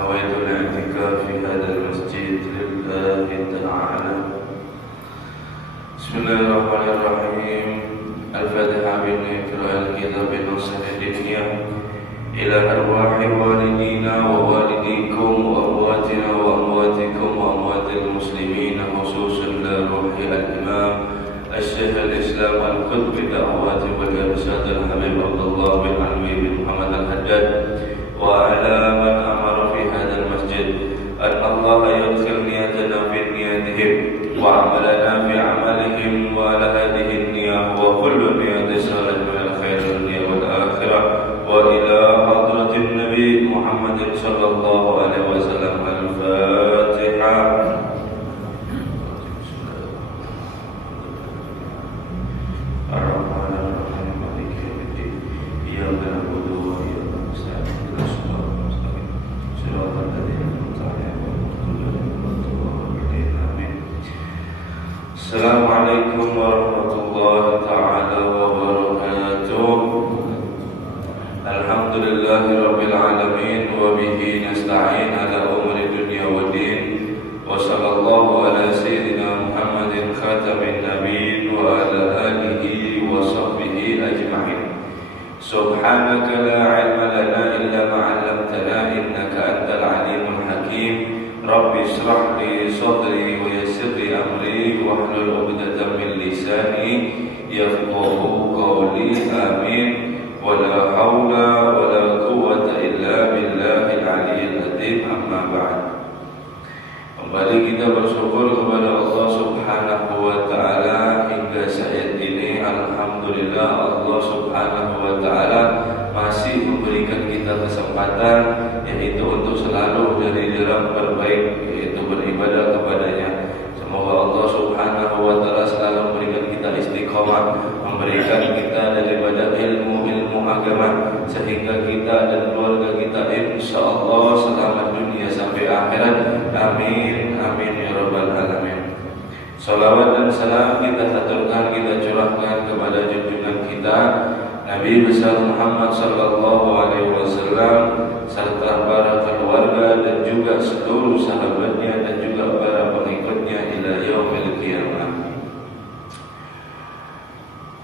نويت الاعتكاف في هذا المسجد لله تعالى. بسم الله الرحمن الرحيم. الفاتحة بقراءة الكتاب بنصر الدنيا إلى أرواح والدينا ووالديكم وأمواتنا وأمواتكم وأموات المسلمين، خصوصا لروح الإمام الشيخ الإسلام القطب دعوات والإرشاد الحبيب عبد الله بن علوي بن محمد الحداد، وعلى من أمر في هذا المسجد أن الله يدخل نيتنا في نيتهم وعملنا في عملهم، وعلى هذه النية وكل نية صالح من الخير الدنيا والآخرة، وإلى حضرة النبي محمد صلى الله عليه وسلم. الفاتحة. الرحمن الرحيم مالك يوم الدين إياك نعبد وإياك نستعين اهدنا الصراط المستقيم صراط الذين أنعمت عليهم غير المغضوب عليهم آمين. السلام عليكم ورحمة الله تعالى وبركاته. الحمد لله رب العالمين وبه نستعين على أمور الدنيا والدين، وصلى الله على سيدنا محمد خاتم النبيين وعلى آله وصحبه أجمعين. سبحانك لا علم لنا إلا ما علمتنا إنك أنت العليم الحكيم. رب اشرح لي صدري ويسر لي أمري واحلل عقدة من لساني يفقهوا قولي. آمين. ولا حول ولا قوة إلا بالله العلي العظيم. أما بعد. Kembali kita bersyukur kepada Allah Subhanahu wa Ta'ala hingga saat ini. Alhamdulillah, Allah Subhanahu wa Ta'ala masih memberikan kita kesempatan, yaitu untuk selalu dari jalan berbaik, yaitu beribadah kepadanya. Semoga Allah Subhanahu wa Ta'ala selalu memberikan kita istiqomah, memberikan kita daripada ilmu agama, sehingga kita dan keluarga kita insyaallah selamat dunia sampai akhirat. Amin amin ya rabbal alamin. Salawat dan salam kita haturkan, kita curahkan kepada junjungan kita Nabi besar Muhammad sallallahu alaihi wasallam, serta para keluarga dan juga seluruh sahabatnya dan juga para pengikutnya ila yaumil qiyamah.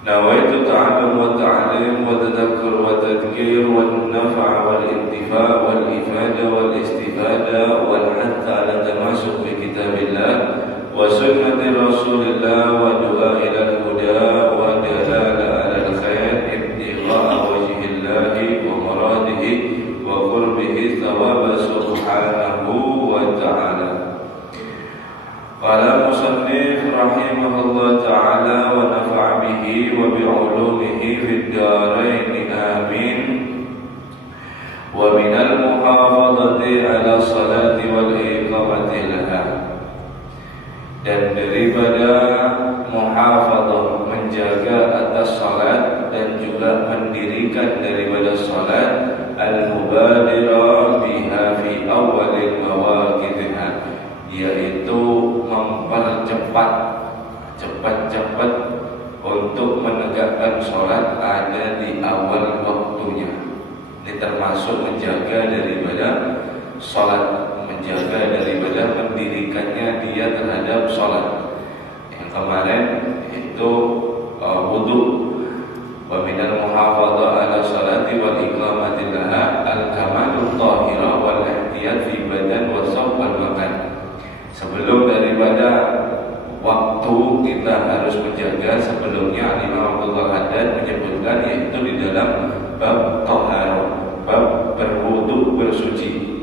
Nawaitu ta'allum wa ta'lim wa tadhakkur wa tadhkir wa nafa' wal intifa' wal ifada wal istifada wal hatta ala tamasuk bi kitabillah wa sunnati rasulillah wa du'a ila al-huda wa dalala ala al-khair ibtigha'a wajhillahi wa maradihi wa qurbihi thawaba subhanahu wa ta'ala. Qala musannif rahimahullah ta'ala wa nafa'a bihi wa bi'ulumihi fid darain amin. Wa minal muhafadhati ala salati wal iqamati laha. Dan daripada muhafadhah, menjaga atas salat dan juga mendirikan daripada salat, al-mubadirah biha fi awalil mawaqidha, yaitu mempercepat cepat untuk menegakkan sholat ada di awal waktunya. Ini termasuk menjaga daripada sholat, menjaga daripada mendirikannya dia terhadap sholat. Yang kemarin itu wudu. Wa minal muhafadhah ala sholati wal iqamati laha al-kamalul tahira wal ihtiyat fi badan wa sawt wal makan. Sebelum daripada waktu kita harus menjaga, sebelumnya Imam Abdullah Haddad menyebutkan, yaitu di dalam bab taharah, bab berwudu bersuci.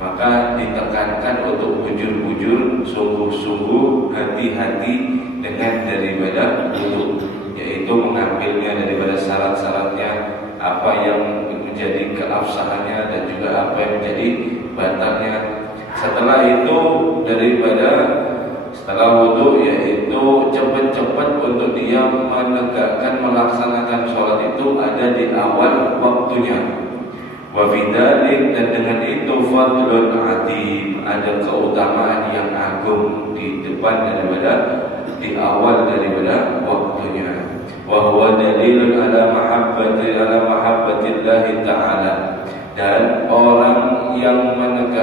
Maka ditekankan untuk bujur-bujur, sungguh-sungguh, hati-hati dengan daripada wudu, yaitu mengambilnya daripada syarat-syaratnya, apa yang menjadi keabsahannya dan juga apa yang menjadi batalnya. Setelah itu setelah wudu, yaitu cepat-cepat untuk dia menegakkan, melaksanakan sholat itu ada di awal waktunya. Wa bidzalik, dan dengan itu fadlun adim, ada keutamaan yang agung di depan daripada di awal daripada waktunya. Wa huwa dalilun ala mahabbatillahi ta'ala, dan orang yang menegakkan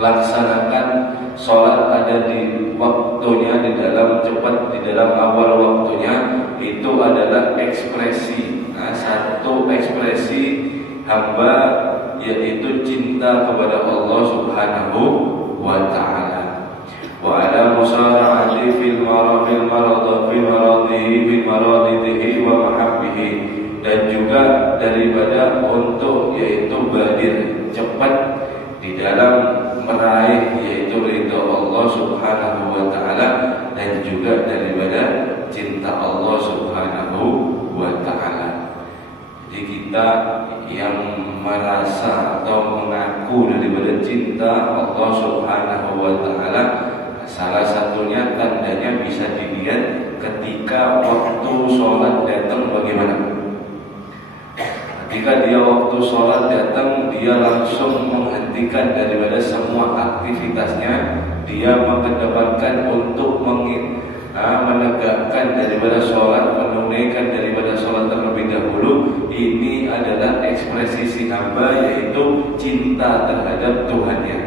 laksanakan sholat ada di waktunya, di dalam cepat, di dalam awal waktunya, itu adalah ekspresi, satu ekspresi hamba, yaitu cinta kepada Allah Subhanahu wa ta'ala. Wa ala musara'ati fil maradihi wa mahabbihi, dan juga daripada untuk yaitu badir, cepat di dalam meraih yaitu ridha Allah Subhanahu wa ta'ala, dan juga daripada cinta Allah Subhanahu wa ta'ala. Jadi kita yang merasa atau mengaku daripada cinta Allah Subhanahu wa ta'ala, salah satunya tandanya bisa dilihat ketika waktu sholat datang bagaimana. Ketika dia waktu sholat datang, dia langsung menghentikan daripada semua aktivitasnya, dia mengedepankan untuk menegakkan daripada sholat, menunaikan daripada sholat terlebih dahulu. Ini adalah ekspresi si hamba, yaitu cinta terhadap Tuhannya,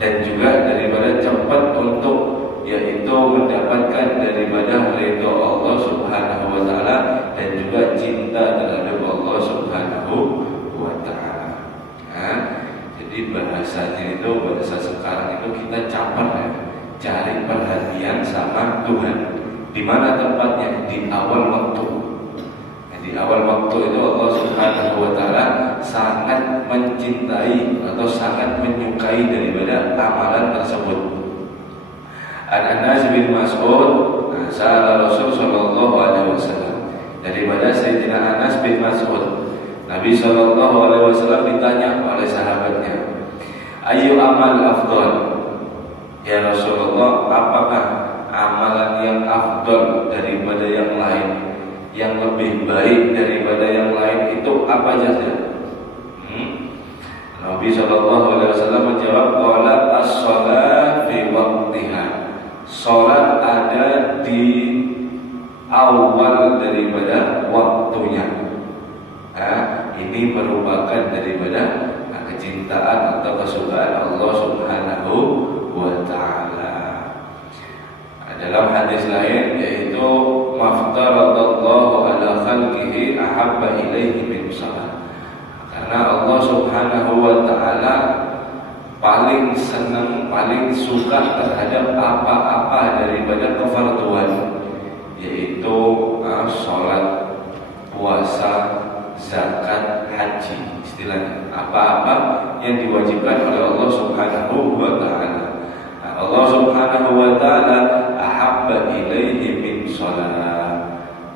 dan juga daripada cepat untuk yaitu mendapatkan daripada ridha Allah Subhanahu wa ta'ala, dan juga cinta terhadap Allah Subhanahu wa ta'ala. Jadi bahasanya itu, bahasa sekarang itu kita caper ya, cari perhatian sama Tuhan. Di mana tempatnya? Di awal waktu. Di awal waktu itu Allah Subhanahu wa ta'ala sangat mencintai atau sangat menyukai daripada amalan tersebut. Anas bin Mas'ud sa'ala Rasul sallallahu alaihi wasallam, daripada Sayyidina Anas bin Mas'ud, Nabi sallallahu alaihi wasallam ditanya oleh sahabatnya, ayu amal afdal, ya Rasulullah, apakah amalan yang afdal daripada yang lain, yang lebih baik daripada yang lain itu apa saja? Nabi sallallahu alaihi wasallam menjawab, qala as-shalat fi waqtiha, salat ada di awal daripada waktunya. Ini merupakan daripada kecintaan atau kesukaan Allah Subhanahu wa ta'ala. Dalam hadis lain, yaitu maftaradallahu ala khalqihi ahabba ilaihi min salat, karena Allah Subhanahu wa ta'ala paling senang, paling suka terhadap apa-apa daripada kefarduan, yaitu sholat, puasa, zakat, haji, istilahnya apa-apa yang diwajibkan oleh Allah Subhanahu wa ta'ala. Allah Subhanahu wa ta'ala ahabba ilaihi min salat,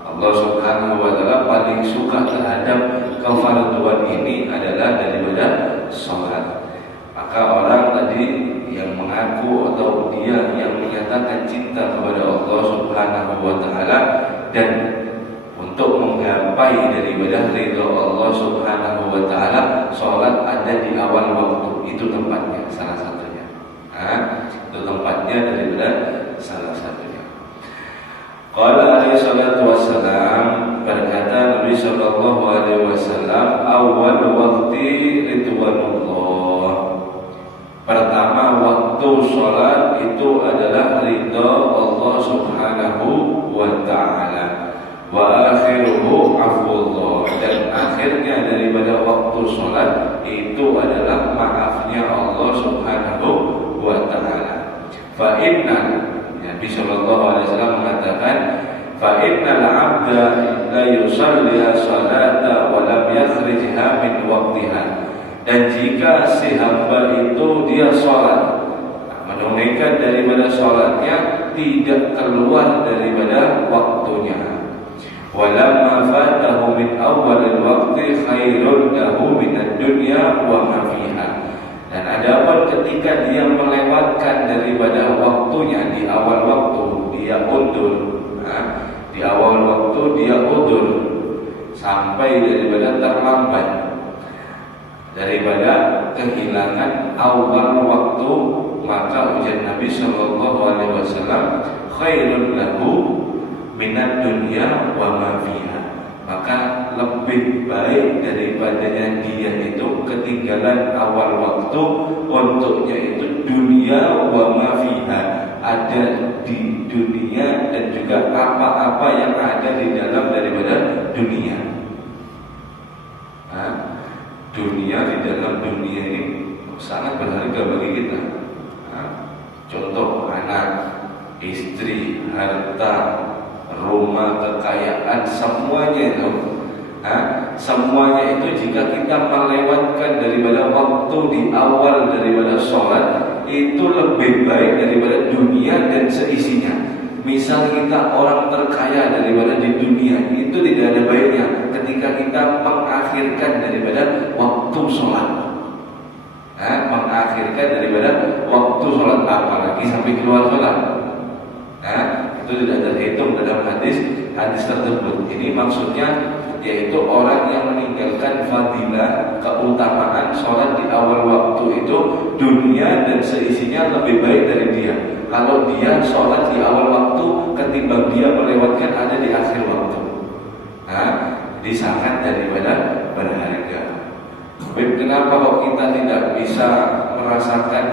Allah Subhanahu wa ta'ala paling suka terhadap kefarduan ini adalah daripada sholat. Maka orang tadi yang mengaku atau dia yang menyatakan cinta kepada Allah Subhanahu wa ta'ala, dan untuk menggapai daripada ridha Allah Subhanahu wa ta'ala, sholat ada di awal waktu. Itu tempatnya, salah satunya. Itu tempatnya daripada salah satunya. Qala alaihi salatu wassalam, berkata Nabi sallallahu alaihi wasallam, awal waqti ridwanullah, pertama waktu sholat itu adalah ridha Allah Subhanahu wa ta'ala, wa akhiruhu afullah, dan akhirnya daripada waktu sholat itu adalah maafnya Allah Subhanahu wa ta'ala. Fa inna, Nabi sallallahu alaihi wasallam mengatakan, fa innal 'abda la yusalli salata wa lam yakhrijha min waqtiha, dan jika si hamba itu dia sholat, menunaikan daripada sholatnya tidak keluar daripada waktunya, walamma fatahu min awalil waqti khairun lahu minad dunya wa ma fiha, dan adapun ketika dia melewatkan daripada waktunya di awal waktu, dia undur, di awal waktu dia undur sampai daripada terlambat, daripada kehilangan awal waktu, maka ujar Nabi sallallahu alaihi wasallam, khairun lahu minad dunya wa ma fiha, maka lebih baik daripadanya dia itu ketinggalan awal waktu, untuknya itu dunya wa ma fiha, ada di dunia dan juga apa-apa yang ada di dalam daripada dunia. Dunia, di dalam dunia ini sangat berharga bagi kita. Contoh anak, istri, harta, rumah, kekayaan, semuanya itu. Semuanya itu jika kita melewatkan daripada waktu di awal daripada sholat, itu lebih baik daripada dunia dan seisinya. Misal kita orang terkaya daripada di dunia, itu tidak ada baiknya ketika kita mengakhirkan daripada waktu sholat. Mengakhirkan daripada waktu sholat, apalagi sampai keluar sholat. Itu tidak terhitung dalam hadis tersebut. Ini maksudnya yaitu orang yang meninggalkan fadilah, keutamaan sholat di awal waktu itu, dunia dan seisinya lebih baik dari dia. Kalau dia sholat di awal waktu ketimbang dia melewatkan ada di akhir waktu. Jadi sangat daripada berharga. Kenapa kok kita tidak bisa merasakan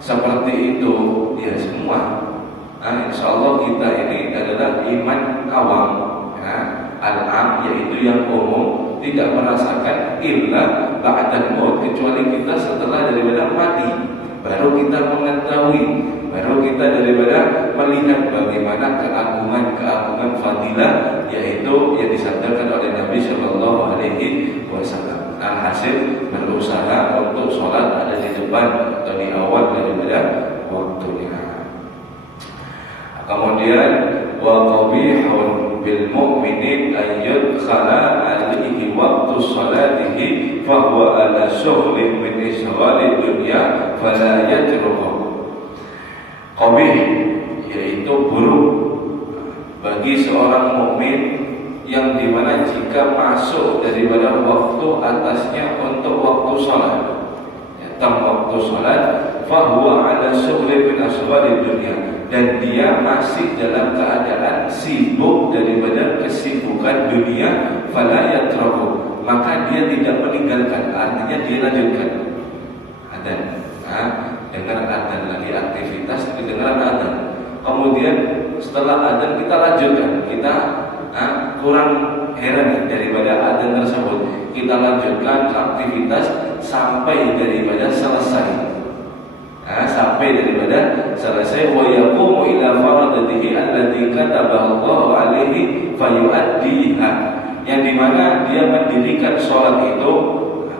seperti itu? Ya semua. Insya Allah kita ini adalah iman awam. Al-am, yaitu yang umum, tidak merasakan illa ba'dal maut, kecuali kita setelah daripada mati baru kita mengetahui, baru kita daripada melihat bagaimana keagungan fadilah, yaitu yang disabdakan oleh Nabi Shallallahu Alaihi Wasallam. Hasil berusaha untuk sholat ada di depan atau di awal daripada waktunya. Kemudian wa qabihun bil mu'minin an yadkhala alaihi waqtu salatihi fa huwa ala shughlin min ishghali dunya fala yatruku. Qabih yaitu buruk bagi seorang mukmin yang dimana jika masuk daripada waktu atasnya untuk waktu salat, tentang waktu salat, fa huwa ala shughlin min ishghali dunya, dan dia masih dalam keadaan sibuk daripada kesibukan dunia, fala yatraku, maka dia tidak meninggalkan, artinya dia lanjutkan adzan. Dengar adzan lagi aktivitas, dengar adzan, kemudian setelah adzan kita lanjutkan, kita kurang heran daripada adzan tersebut, kita lanjutkan aktivitas sampai daripada selesai. Sampai daripada selesai, wa yaqumu ila faradatihi allati katabahu Allah alaihi fayu'addiha, yang dimana dia mendirikan sholat itu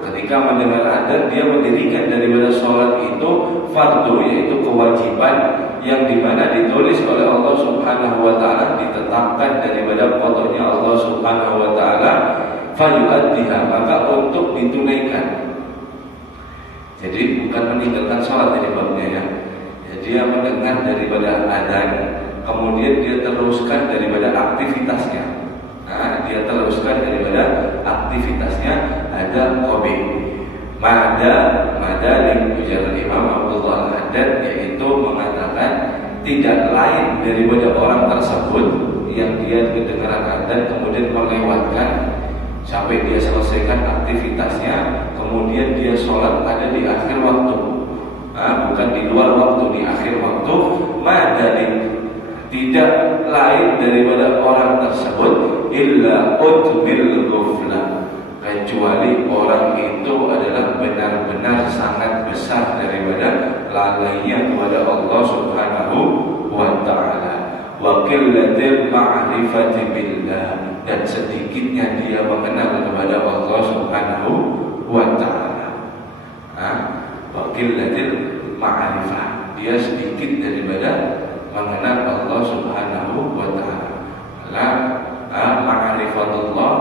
ketika mendengar adzan, dia mendirikan daripada sholat itu fardu, yaitu kewajiban yang dimana ditulis oleh Allah Subhanahu wa taala, ditetapkan daripada qadanya Allah Subhanahu wa taala, fayu'addiha, maka untuk ditunaikan. Jadi bukan meninggalkan sholat ini babnya ya. Dia mendengar daripada adzan, kemudian dia teruskan daripada aktivitasnya. Dia teruskan daripada aktivitasnya, ada qabih. Mada ujar Imam Abdullah Al-Haddad, yaitu mengatakan tidak lain daripada orang tersebut yang dia mendengar adzan kemudian melewatkan sampai dia selesaikan aktivitasnya, kemudian dia sholat ada di akhir waktu, bukan di luar waktu, di akhir waktu. Madalik, tidak lain daripada orang tersebut illa utbil ghufla, kecuali orang itu adalah benar-benar sangat besar daripada lalainya kepada Allah Subhanahu wa ta'ala, wa qillatil ma'rifati billah, dan sedikitnya dia mengenal kepada Allah Subhanahu wa ta'ala. Wa qillatil ma'rifah, dia sedikit daripada mengenal Allah Subhanahu wa ta'ala. Ma'rifatullah,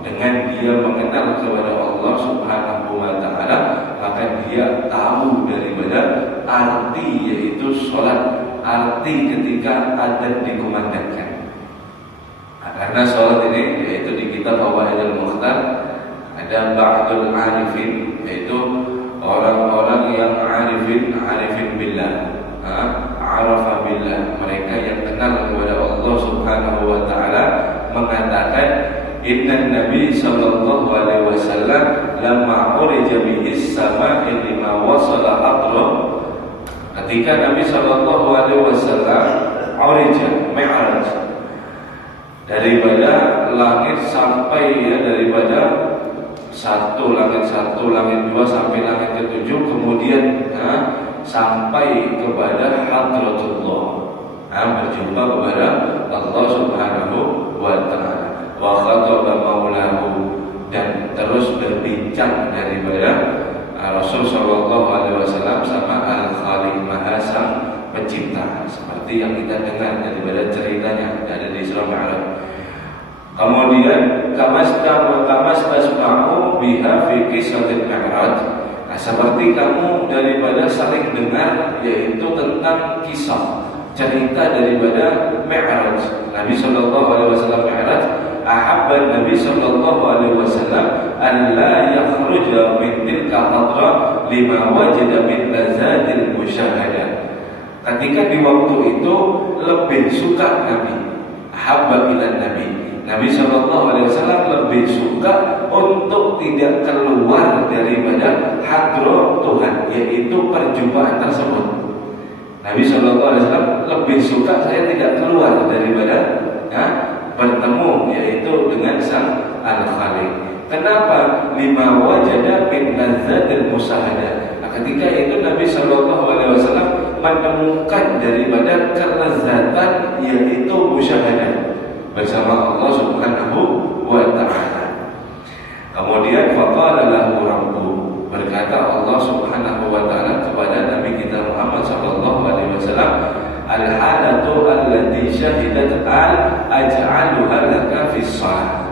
dengan dia mengenal kepada Allah Subhanahu wa ta'ala, maka dia tahu daripada arti yaitu sholat, arti ketika adzan dikumandangkan. Karena sholat ini yaitu di kitab Fawaidul Mukhtar ada ba'dul arifin, yaitu orang-orang yang arifin billah, arafa billah, mereka yang kenal kepada Allah Subhanahu wa ta'ala, mengatakan inna Nabi sallallahu alaihi wasallam lamma urija bihi as-sama'i lima wasala aqrab ketika Nabi Shallallahu Alaihi Wasallam urija mi'raj daripada langit sampai daripada langit 2 sampai langit ke-7, kemudian sampai kepada hadratullah, berjumpa kepada Allah Subhanahu wa Ta'ala, wa khataba maulahu, dan terus berbincang daripada Rasul Shallallahu Alaihi Wasallam sama Al-Khaliq, Maha Sang Pencipta, seperti yang kita dengar daripada ceritanya ada di Surah Al-A'raf. Kemudian kamas tasma'u biha fi qissatil mi'raj, seperti kamu daripada saling dengar yaitu tentang kisah cerita daripada mi'raj Nabi Sallallahu Alaihi Wasallam. Mi'raj ahabban Nabi Sallallahu Alaihi Wasallam an la yakhruja min tilka hadra lima wajada min lazadil musyahadah. Ketika di waktu itu lebih suka ahabba ila Nabi Sallallahu Alaihi Wasallam lebih suka untuk tidak keluar daripada hadro Tuhan, yaitu perjumpaan tersebut. Nabi Sallallahu Alaihi Wasallam lebih suka saya tidak keluar daripada bertemu yaitu dengan Sang Al-Khaliq. Kenapa? Lima wajada min lazzatil musyahadah. Ketika itu Nabi Sallallahu Alaihi Wasallam menemukan daripada kelezatan yaitu musyahadah bersama Allah Subhanahu wa Ta'ala. Kemudian faqala lahu rabbuh, berkata Allah Subhanahu wa Ta'ala kepada Nabi kita Muhammad sallallahu alaihi wasallam, al-halatu allati syahidat aj'aluha laka fis shalah.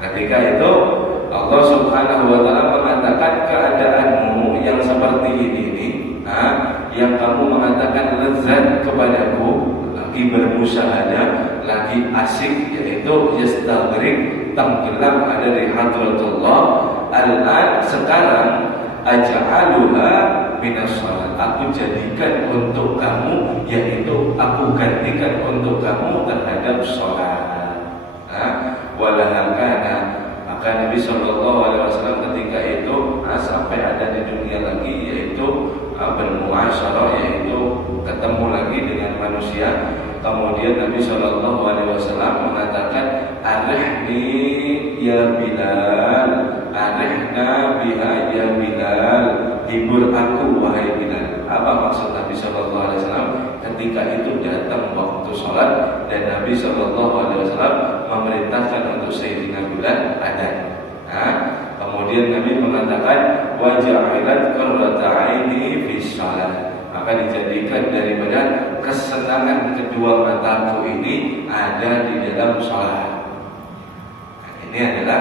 Ketika itu Allah Subhanahu wa Ta'ala mengatakan keadaanmu yang seperti ini yang kamu mengatakan lezat kepadaku, lagi bermusyahadah, lagi asik, yaitu yastaghrib, tenggelam ada di hadratullah. Al-an, sekarang aj'aluha minas shalat, aku jadikan untuk kamu, yaitu aku gantikan untuk kamu terhadap sholat. Walahakana, maka Nabi Sallallahu Alaihi Wasallam ketika itu sampai ada di dunia lagi, yaitu bermuasyarah, yaitu ketemu lagi dengan manusia. Kemudian Nabi Sallallahu Alaihi Wasallam mengatakan, arihni ya Bilal, arihna biha ya Bilal, hibur aku wahai Bilal. Apa maksud Nabi Sallallahu Alaihi Wasallam? Ketika itu datang waktu sholat dan Nabi Sallallahu Alaihi Wasallam memerintahkan untuk Sayyidina Bilal adzan. Kemudian Nabi mengatakan, waja'ilat qurrata aini fi shalah, maka dijadikan daripada kesenangan kedua mataku ini ada di dalam sholat. Ini adalah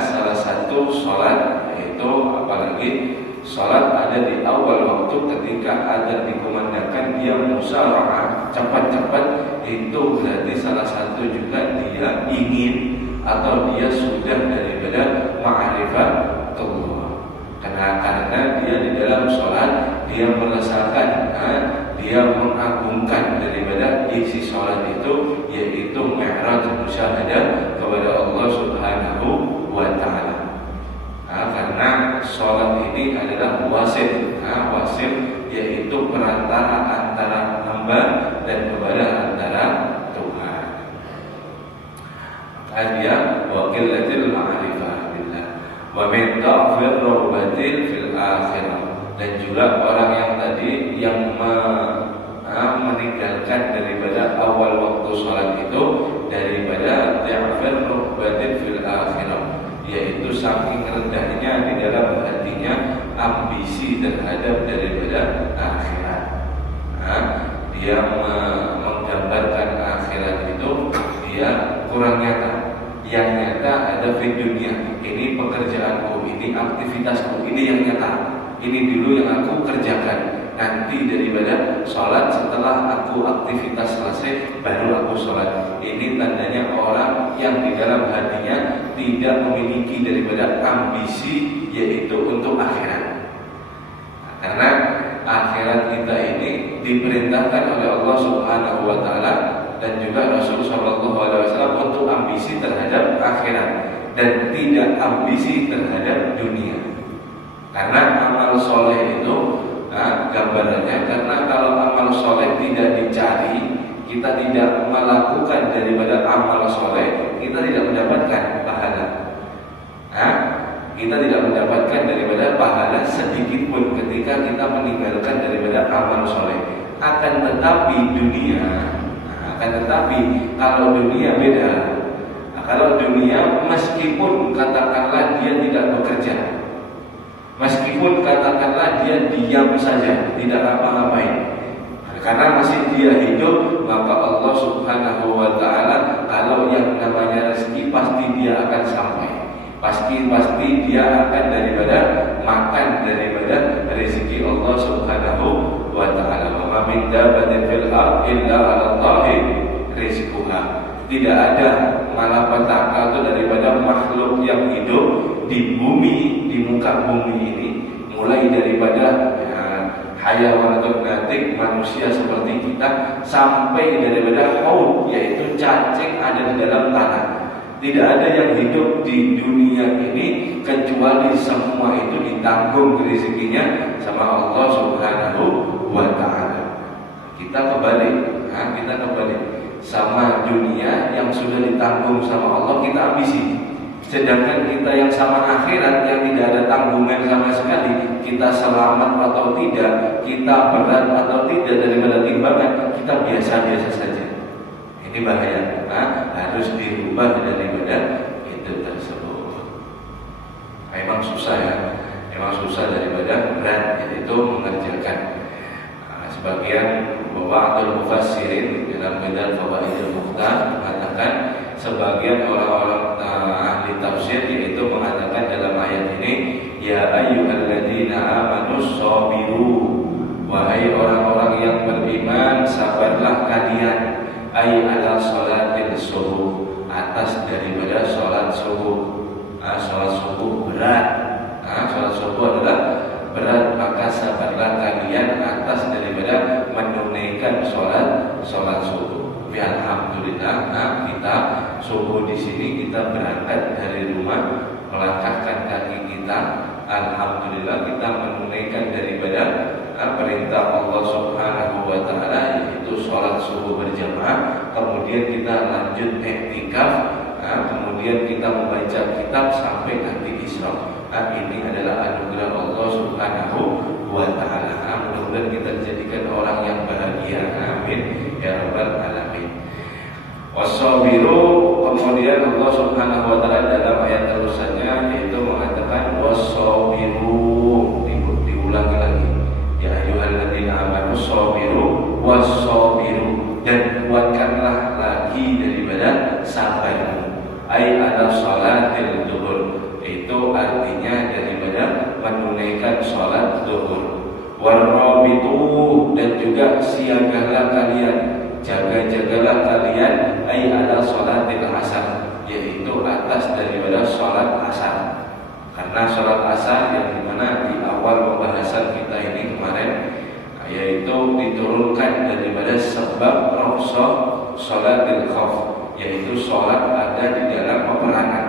salah satu sholat, yaitu apalagi sholat ada di awal waktu ketika ada dikumandangkan dia musara'ah, cepat-cepat, itu berarti salah satu juga dia ingin atau dia sudah daripada ma'rifatullah. Karena dia di dalam sholat dia merasakan, dia mengagungkan daripada isi sholat itu, yaitu mi'raj musyahadah kepada Allah Subhanahu wa Ta'ala. Karena sholat ini adalah wasil, yaitu perantara antara hamba dan kepada antara Tuhan. Maka dia wakilatil ma'rifah billah wa min ta'fir rahbatil fil akhirah. Dan juga orang yang tadi yang meninggalkan daripada awal waktu sholat itu daripada ta'fir rahbatil fil akhirah, yaitu saking rendahnya di dalam hatinya ambisi terhadap daripada akhirat. Dia menggambarkan akhirat itu dia kurang nyata. Yang nyata ada di dunia. Ini pekerjaanku, ini aktivitasku, ini yang nyata. Ini dulu yang aku kerjakan. Nanti daripada sholat, setelah aku aktivitas selesai baru aku sholat. Ini tandanya orang yang di dalam hatinya tidak memiliki daripada ambisi, yaitu untuk akhirat. Karena akhirat kita ini diperintahkan oleh Allah Subhanahu wa Ta'ala dan juga Rasul Sallallahu Alaihi Wasallam untuk ambisi terhadap akhirat dan tidak ambisi terhadap dunia. Karena amal soleh itu gambarannya. Karena kalau amal soleh tidak dicari, kita tidak melakukan daripada amal soleh, kita tidak mendapatkan pahala. Kita tidak mendapatkan daripada pahala sedikit pun ketika kita meninggalkan daripada amal soleh. Akan tetapi kalau dunia beda. Kalau dunia meskipun katakanlah dia tidak bekerja, meskipun katakanlah dia diam saja, tidak apa-apain, karena masih dia hidup, maka Allah Subhanahu wa ta'ala kalau yang namanya rezeki pasti dia akan sampai. Pasti dia akan daripada makan daripada rezeki Allah Subhanahu wa ta'ala. Wa min dabbatin fil ardi illa 'ala Allahi rizquha. Tidak ada malapetaka itu daripada makhluk yang hidup di bumi, di muka bumi ini, mulai daripada hayawan natik, manusia seperti kita, sampai daripada haud, yaitu cacing ada di dalam tanah. Tidak ada yang hidup di dunia ini kecuali semua itu ditanggung rezekinya sama Allah Subhanahu wa ta'ala. Kita kembali sama dunia yang sudah ditanggung sama Allah, kita ambisi. Sedangkan kita yang sama akhirat yang tidak ada tanggungan sama sekali, kita selamat atau tidak, kita berat atau tidak daripada timbangan, kita biasa-biasa saja. Ini bahaya. Harus dirubah daripada itu tersebut. Memang susah ya, memang susah daripada berat, yaitu mengerjakan. Sebagian ba'dul mufassirin dalam kitab Fawaidul Mukhtar mengatakan, sebagian orang-orang ahli tafsir yaitu mengatakan dalam ayat ini, ya ayyuhalladzina amanus sabiru, wahai orang-orang yang beriman, sabarlah kalian, ay ala sholatil subuh, atas daripada sholat subuh. Sholat subuh berat, sholat subuh adalah berat, maka sabarlah kalian atas daripada menunaikan sholat subuh. Tapi alhamdulillah, kita subuh di sini kita berangkat dari rumah, melangkahkan kaki kita. Alhamdulillah kita menunaikan daripada perintah Allah Subhanahu wa ta'ala, yaitu sholat subuh berjamaah. Kemudian kita lanjut iktikaf, kemudian kita membaca kitab sampai nanti Isra. Ini adalah anugerah Allah Subhanahu wa ta'ala. Mudah-mudahan kita dijadikan orang yang bahagia. Amin ya rabbal alamin. Wasabiru, kemudian Allah Subhanahu wa ta'ala dalam ayat terusannya yaitu mengatakan wasabiru, diulangi lagi, ya ayyuhalladzina amanu sabiru wasabiru, dan kuatkanlah lagi daripada sabarmu, ay ala sholatil duhur, itu artinya daripada menunaikan sholat duhur. Warabitu, dan juga siagalah kalian, jaga-jagalah kalian, ay ala sholatil asar, yaitu atas daripada sholat asar. Karena sholat asar yang dimana di awal pembahasan kita ini kemarin, yaitu diturunkan daripada sebab rokso sholatil khauf, yaitu sholat ada di dalam peperangan.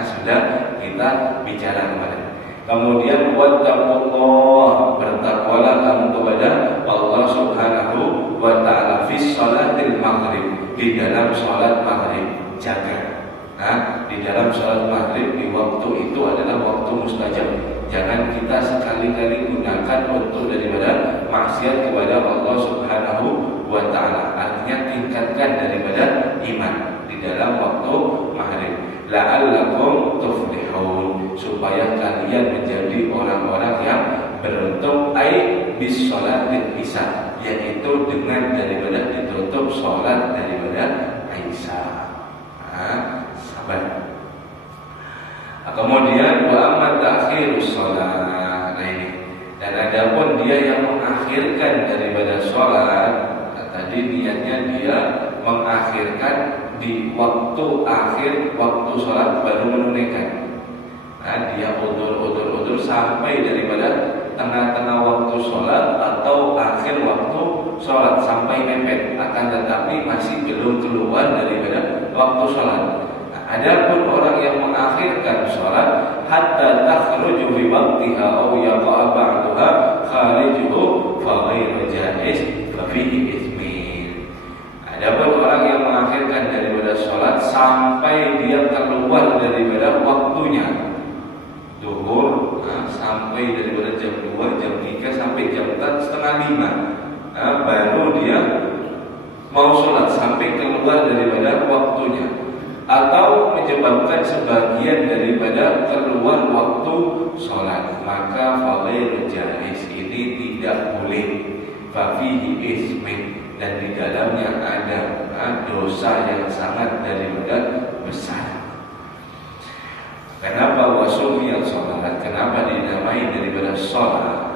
Sudah kita bicara kemarin. Kemudian wattaqullah, bertakwalah kamu kepada Allah Subhanahu wa ta'ala fi sholatil maghrib, di dalam sholat maghrib. Jaga. Di dalam sholat maghrib, di waktu itu adalah waktu mustajab. Jangan kita sekali-kali gunakan untuk daripada maksiat kepada Allah Subhanahu wa ta'ala. Artinya tingkatkan daripada iman di dalam waktu maghrib. La'allakum tuflihun, supaya kalian menjadi orang-orang yang beruntung, ay bis sholatil isya, yaitu dengan daripada ditutup sholat daripada isya. Sabar. Kemudian wa amma ta'khirus sholat, ini, dan adapun dia yang mengakhirkan daripada sholat, tadi niatnya dia mengakhirkan di waktu akhir waktu sholat baru menunaikan. Dia udur sampai daripada tengah-tengah waktu sholat atau akhir waktu sholat sampai mepet, akan tetapi masih belum keluar daripada waktu sholat. Adapun orang yang mengakhirkan sholat sholat hatta takhruju fi waqtiha aw yaqa'a ba'daha kharijuhu fa ghairu jaiz fa fihi itsmin. Adapun orang yang mengakhirkan daripada sholat sampai dia keluar daripada waktunya, zuhur sampai daripada jam 2, jam 3 sampai jam 4, setengah 5, baru dia mau sholat sampai keluar daripada waktunya, atau menyebabkan sebagian daripada keluar waktu sholat, maka fadhil jaiz, ini tidak boleh, fafihi ismin, dan di dalamnya ada dosa yang sangat daripada besar. Kenapa wasumiyat sholat? Kenapa dinamai daripada sholat?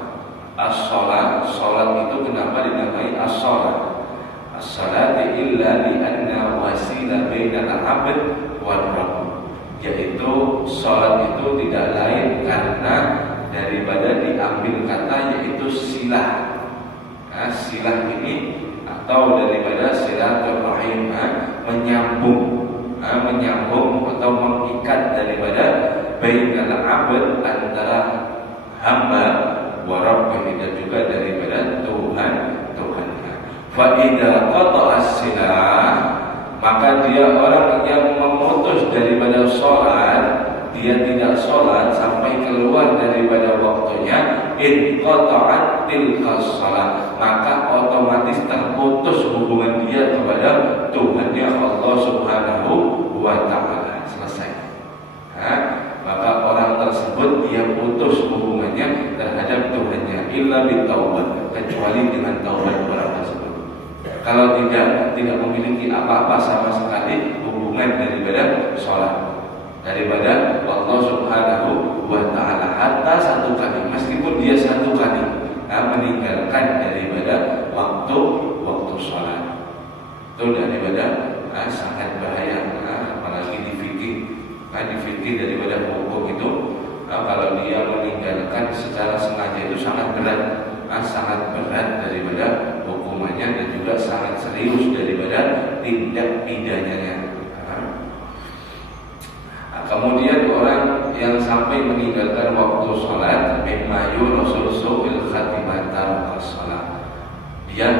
As-sholat, sholat itu kenapa dinamai as-sholat? As-sholat illa li'anna wasilah bainal 'abd war rabb, yaitu sholat itu tidak lain karena daripada diambil kata yaitu silah. Silah ini atau daripada silaturahim, menyambung atau mengikat daripada bainal 'abd, antara hamba wa rabbih, dan juga daripada Tuhannya. Fa idza qata'a as-silah, maka dia orang yang memutus daripada sholat, dia tidak sholat sampai keluar daripada waktunya, in qata'at tilka shalah, maka otomatis terputus hubungan dia kepada Tuhannya Allah Subhanahu wa ta'ala. Selesai. Maka orang tersebut dia putus hubungannya terhadap Tuhannya, illa bitaubat, kecuali dengan taubat orang tersebut. Kalau tidak memiliki apa-apa sama sekali hubungan daripada sholat, daripada Allah Subhanahu wa ta'ala, hatta satu kali, meskipun dia satu kali meninggalkan daripada waktu sholat, itu daripada sangat bahaya. Apalagi di fikih, di fikih daripada hukum itu, kalau dia meninggalkan secara sengaja itu sangat berat, sangat berat daripada hukumannya, dan juga sangat serius daripada tindak pidananya. Kemudian orang yang sampai meninggalkan waktu sholat, mimma yurasul su'il khatimata sholat, dia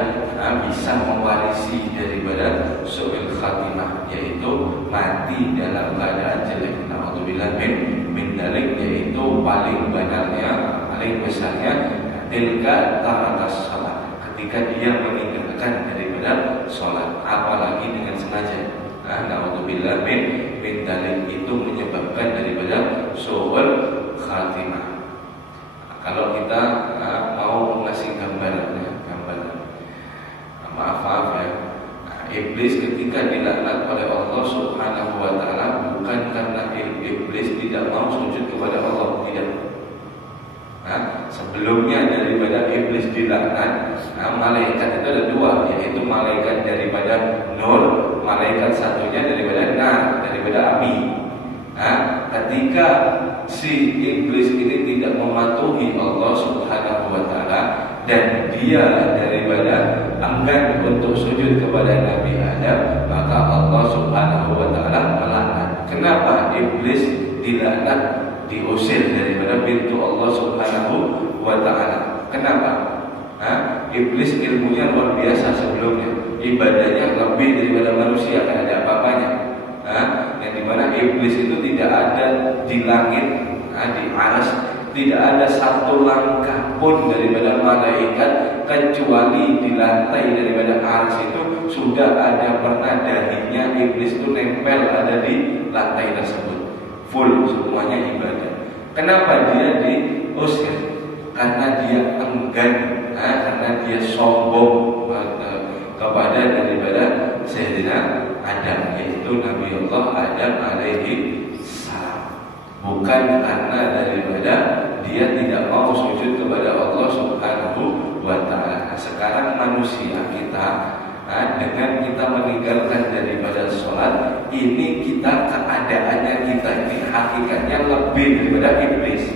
bisa mewarisi daripada su'il khatimah, yaitu mati dalam keadaan jelek. Alhamdulillah min dalik, yaitu paling banalnya, paling besarnya tilka tarakas sholat, ketika dia meninggalkan daripada sholat, apalagi dengan sengaja. Alhamdulillah min dalik, itu menyebabkan daripada su'ul khatimah. Kalau kita mau ngasih gambaran, maaf ya, iblis ketika dilaknat oleh Allah Subhanahu wa ta'ala, bukan karena iblis tidak mau sujud kepada Allah, tidak. Sebelumnya daripada iblis dilaknat, malaikat itu ada dua, yaitu malaikat daripada nur, malaikat satunya daripada daripada api. Ketika si iblis ini tidak mematuhi Allah Subhanahu wa ta'ala, dan dia daripada enggan untuk sujud kepada Nabi Adam, maka Allah Subhanahu wa ta'ala melaknat. Kenapa iblis dilaknat, diusir daripada pintu Allah Subhanahu wa ta'ala? Kenapa? Iblis ilmunya luar biasa sebelumnya, ibadahnya lebih daripada manusia, kan ada apa-apanya. Yang dimana iblis itu tidak ada di langit, di aras, tidak ada satu langkah pun daripada malaikat, kecuali di lantai daripada aras itu sudah ada pernah dahinya iblis itu nempel ada di lantai tersebut. Full semuanya ibadah. Kenapa dia diusir? Karena dia enggan, karena dia sombong kepada daripada Sayyidina Adam, yaitu Nabi Allah Adam alaihi salam. Bukan karena daripada dia tidak mau sujud kepada Allah Subhanahu wa ta'ala. Sekarang manusia kita, dengan kita meninggalkan daripada sholat ini, kita keadaannya kita ini hakikatnya lebih daripada iblis.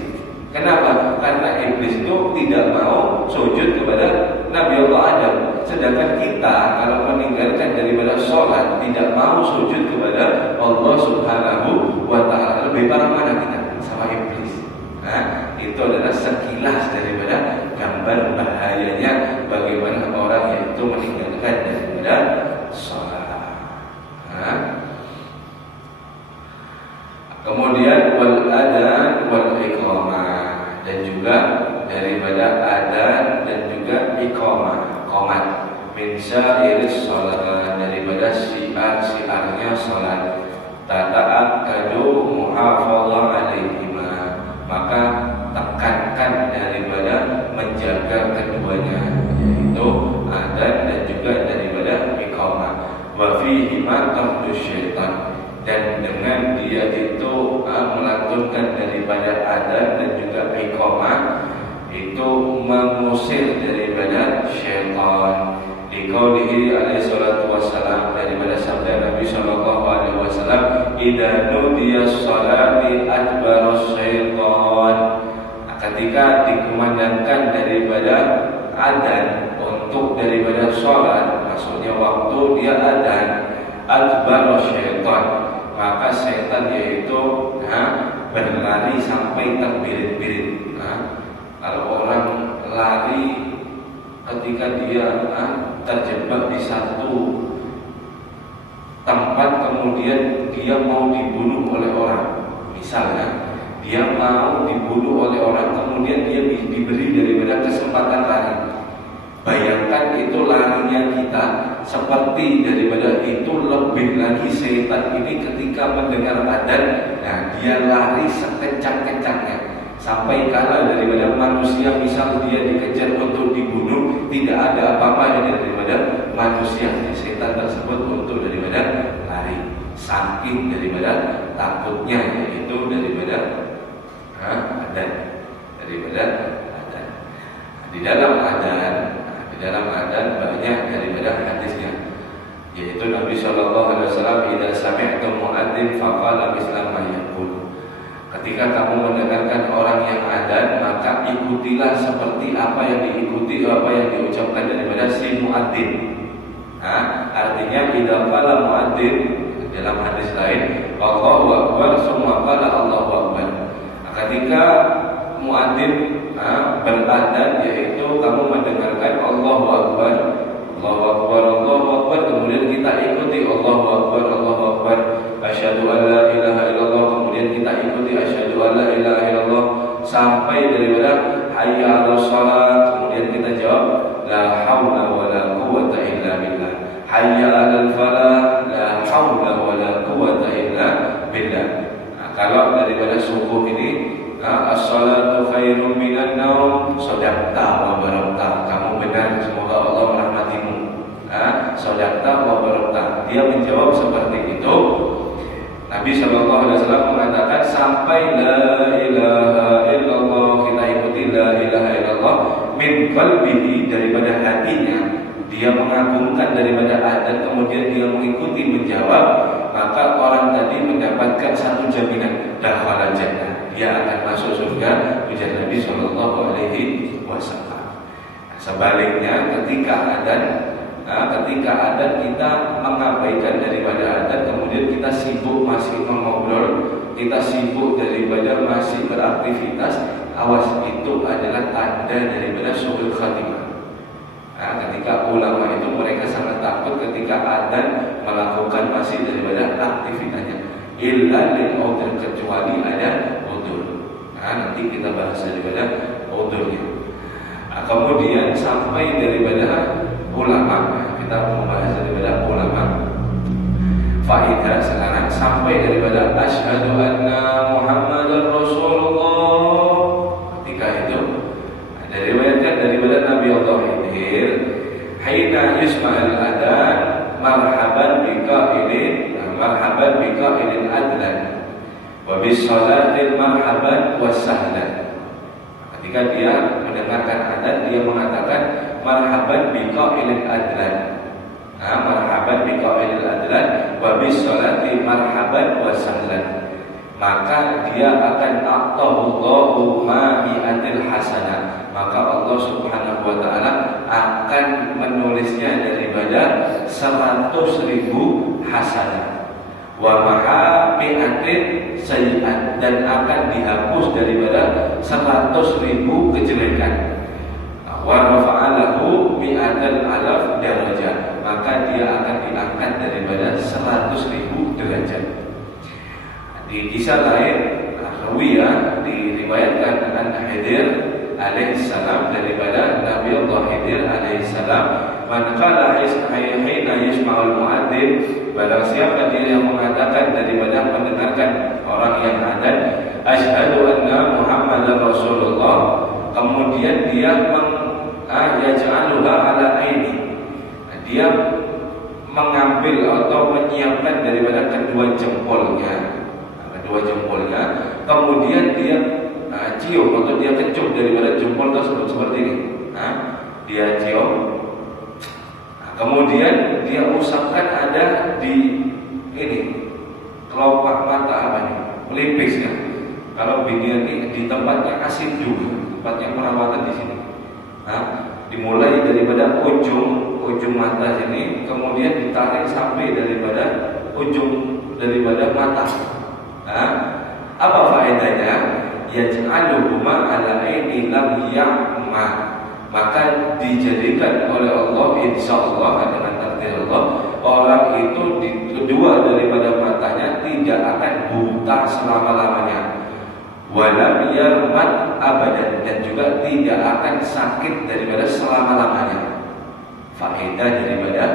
Kenapa? Karena iblis itu tidak mau sujud kepada Nabi Allah Adam, sedangkan kita kalau meninggalkan daripada sholat tidak mau sujud kepada Allah Subhanahu wa ta'ala. Lebih parah mana kita? sekilas daripada gambar bahayanya bagaimana orang yaitu meninggalkan daripada sholat. Kemudian wal adzan wal iqamah, dan juga daripada adzan dan juga iqamah, qomat min syairis sholat, daripada syiar-syiarnya sholat. Tata'akkadu muhafadzah alaihima, maka tekankan daripada menjaga keduanya, yaitu adzan dan juga daripada iqamah. Wa fihi ma tardu syaitan, dan dengan dia itu melantunkan daripada adzan dan juga iqamah itu mengusir daripada syaitan. Liqaulihi alaihi salatu wassalam, daripada sabda Nabi sallallahu alaihi wasallam, idza nudiya sholati adbarus syaitan, ketika dikumandangkan daripada adzan untuk daripada sholat, maksudnya waktu dia adzan, adbarus syaitan, maka setan yaitu berlari sampai terbirit-birit. Kalau orang lari ketika dia terjebak di satu tempat, kemudian dia mau dibunuh oleh orang, misalnya dia mau dibunuh oleh orang, kemudian dia diberi daripada kesempatan lari. Bayangkan itu larinya kita seperti daripada itu, lebih lagi setan ini ketika mendengar adzan, dia lari sekencang-kencangnya sampai kalah daripada manusia. Misal dia dikejar untuk dibunuh, tidak ada apa-apa daripada manusia, setan tersebut untuk daripada lari, saking daripada takutnya yaitu daripada adzan, daripada adzan. Di dalam adzan banyak daripada hadisnya, yaitu Nabi sallallahu alaihi wasallam, idza sami'tum mu'adzin faqala misla ma yaqul, ketika kamu mendengarkan orang yang adzan, maka ikutilah seperti apa yang diucapkan daripada si muadzin. Artinya idza qala muadzin, dalam hadis lain, Allahu akbar summa qala Allahu akbar, ketika muadzin beradzan, yaitu kamu mendengarkan Allahu akbar, Allahu akbar, Allahu akbar, kemudian kita ikuti Allahu akbar, Allahu akbar, asyhadu an la ilaha illallah, kemudian kita ikuti asyhadu an la ilaha illallah, sampai daripada hayya 'alas shalah, kemudian kita jawab la haula wala quwwata illa billah, hayya 'alal falah, la haula wala quwwata illa billah. Kalau daripada subuh ini, as-salatu khairum minan naum, shadaqta wa barakta, kamu benar, semoga Allah merahmatimu. Shadaqta wa barakta, dia menjawab seperti itu. Nabi sallallahu alaihi wasallam mengatakan sampai la ilaha illallah, kita ikuti la ilaha illallah min qalbihi, daripada hatinya dia mengagungkan daripada adzan, kemudian dia mengikuti menjawab, maka orang tadi mendapatkan satu jaminan, dakhala jannah, dia akan masuk surga, ujar Nabi sallallahu alaihi wasallam. Sebaliknya ketika adzan kita mengabaikan daripada adzan, kemudian kita sibuk masih mengobrol, kita sibuk daripada masih beraktivitas, awas, itu adalah tanda daripada su'ul khatimah. Ketika ulama itu mereka sangat takut ketika adzan melakukan masih daripada aktivitasnya, illa lil udzur, kecuali ada udzur. Nanti kita bahas daripada udzurnya. Kemudian sampai daripada ulama, kita membahas daripada ulama. Faidah sekarang sampai daripada asyhadu anna Muhammadar Rasulullah. Ketika itu diriwayatkan daripada Nabi Allah Khidir, haina yusma'al adzan marhaban biqa'ilin adlan wa bis salatil marhaban wasahlan. Ketika dia mendengarkan adzan, dia mengatakan marhaban biqa'ilin adlan, marhaban biqa'ilin adlan wa bis salati marhaban wasahlan, maka dia akan aqtahullahu ma'iatil hasanah, maka Allah subhanahu wa ta'ala akan menulisnya daripada 100.000 hasanah. wa maha mi'atin sayyi'at, dan akan dihapus daripada 100.000 kejelekan. Wa rafa'alahu mi'atan alaf darajat, maka dia akan diangkat daripada 100.000 derajat. Di kisah lain Rawiyah diriwayatkan dengan Khidir alaihissalam, daripada Nabi Allah Khidir alaihissalam, man qala hina yasma'ul mu'adzin, barang siapa dia yang mengatakan daripada mendengarkan orang yang adzan, asyhadu anna Muhammadar Rasulullah, kemudian dia yaj'aluha ala aini, dia mengambil atau menyiapkan daripada kedua jempolnya, kemudian dia cium atau dia kecup daripada jempol tersebut seperti ini. Dia cium, kemudian dia usapkan ada di ini kelopak mata pelipis ya. Kalau begini di tempatnya asin juga, tempatnya perawatan di sini. Dimulai daripada ujung mata sini, kemudian ditarik sampai daripada ujung daripada mata. Apa faedahnya? Yaj'aluhuma ala aini lam ya'ma, maka dijadikan oleh Allah insyaallah dengan takdir Allah, orang itu di kedua daripada matanya tidak akan buta selama-lamanya, walam yarmat abadan, dan juga tidak akan sakit daripada selama-lamanya. Faedah daripada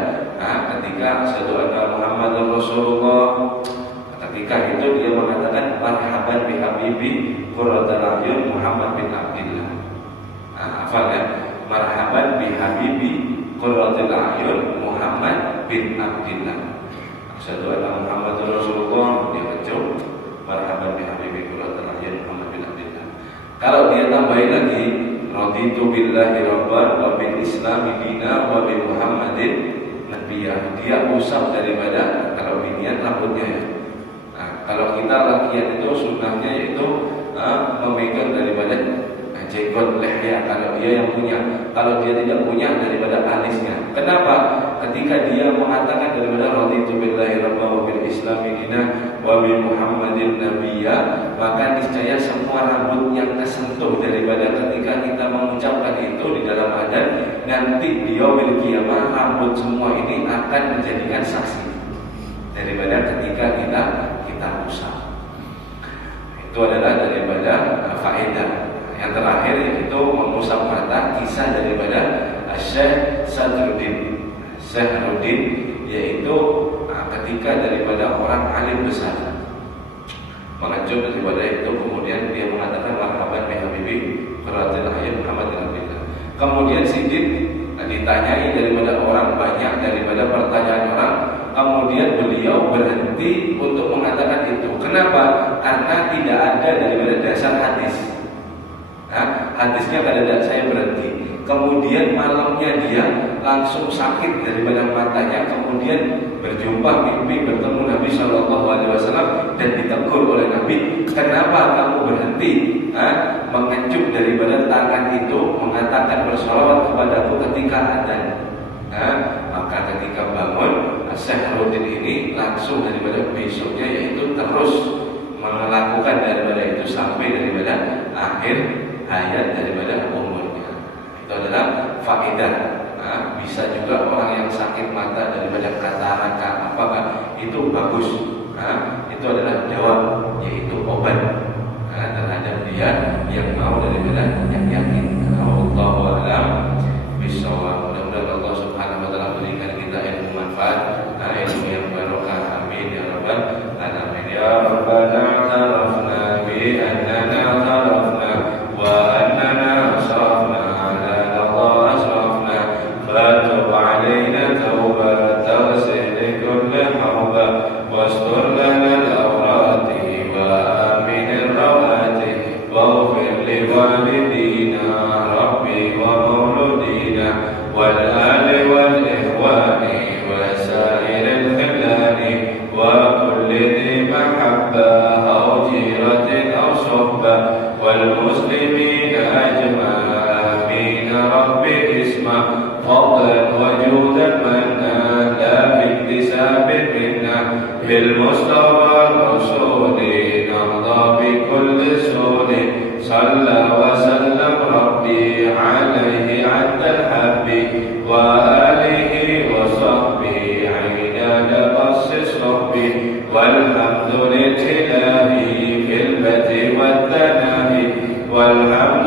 ketika asyhadu anna Muhammadar Rasulullah, ketika itu dia mengatakan marhaban bi habibi qurratul a'yun Muhammad bin Abdillah. Hafal ya, marhaban bi habibi qurratul a'yun Muhammad bin Abdillah. Asyhadu anna Muhammadar Rasulullah, dia kecup marhaban bi habibi qurratul a'yun Muhammad bin Abdillah. Kalau dia tambahin lagi raditu billahi rabban wa bil islami dina wa bi Muhammadin nabiyya, dia usap daripada, kalau binian rambutnya ya. Kalau kita lakian itu sunnahnya yaitu memegang daripada jenggot leher, kalau dia yang punya. Kalau dia tidak punya, daripada alisnya. Kenapa? Ketika dia mengatakan daripada raditu billahi rabban wa bil islami dinan wa bi Muhammadin nabiyya, maka niscaya semua rambut yang tersentuh daripada ketika kita mengucapkan itu di dalam adzan, nanti di yaumil qiyamah rambut semua ini akan menjadikan saksi daripada ketika kita usap. Itu adalah daripada faedah. Yang terakhir yaitu mengusap mata, kisah daripada Syekh Sadruddin, yaitu ketika daripada orang alim besar mengecup daripada itu, kemudian dia mengatakan marhaban bi habibi qurratul a'yun Muhammad bin Abdillah. Kemudian Siddiq ditanyai daripada orang banyak, daripada pertanyaan orang, kemudian beliau berhenti untuk mengatakan itu. Kenapa? Karena tidak ada daripada dasar hadis. Hadisnya tidak ada, saya berhenti. Kemudian malamnya dia langsung sakit daripada matanya, kemudian berjumpa mimpi bertemu Nabi SAW dan ditegur oleh Nabi, kenapa kamu berhenti mengecup daripada tangan itu, mengatakan bersolawat kepadaku ketika adzan. Maka ketika bangun Syekh Sadruddin ini langsung daripada besoknya yaitu terus melakukan daripada itu sampai daripada akhir hayat daripada umurnya. Itu adalah faedah. Bisa juga orang yang sakit mata daripada katarak apakah itu bagus. Itu adalah jawab, yaitu obat terhadap dia yang mau daripada yang yakin. Allahu a'lam bishawab. Mudah-mudahan Allah Subhanahu wa taala berikan kita ilmu manfaat, ilmu yang barokah. Amin ya rabbal alamin. Ya rabbana tarafna bi annana tarafna wa annana asrafna ala Allah asrafna fatub alaina tawbah taghsil kulli hawba wastur lana al-awrati wa amin ar-rawati waghfir li walidina rabbi wa mauludina wal ali wal ikhwani wa sa'iril khillani wa kulli dhi mahabba aw jiratin aw suhba wal muslimina ajma'in amin rabbi isma fadlan wa judan manna la biktisabin minna bil mustafa صلى وسلم ربي عليه عد الحب وآله وصحبه عدد قصص ربي والحمد لله في البدء والثناء والحمد